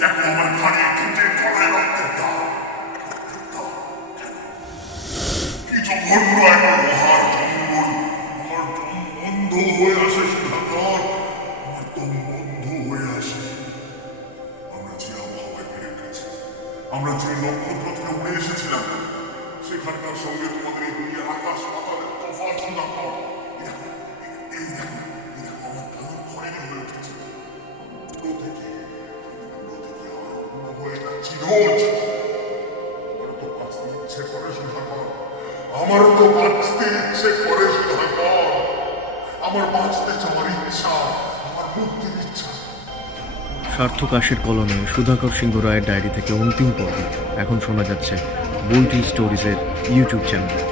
দেখো আমার ঘাড়ে ঠুটে গলায় রক্তের দাগ। কি জঘন্য এক লোহার জঙ্গল। আমার দম বন্ধ হয়ে আসে সুধাকর, আমার দম বন্ধ হয়ে আসে। আমরা যে আবহাওয়ায় বেড়ে উঠেছি, আমরা যে নক্ষত্র থেকে উড়ে এসেছিলাম, সেখানকার সঙ্গে তোমাদের এই দুনিয়ার আকাশ পাতালের তফাৎ সুধাকর। এই দেখো, এই দেখো আমার প্রাণ খড়ের হয়ে উঠেছে। তুলো থেকে আরম্ভ হয়ে যাচ্ছি রোজ। আমার তো বাঁচতে ইচ্ছে করে সুধাকর, আমার তো বাঁচতে ইচ্ছে করে সুধাকর। আমার বাঁচতে চাওয়ার ইচ্ছা, আমার মুক্তির ইচ্ছা। সার্থকাশের কলমে সুধাকর সিংহ রায়ের ডায়েরি থেকে অন্তিম পর্ব এখন শোনা যাচ্ছে বইটি স্টোরিজের ইউটিউব চ্যানেলে।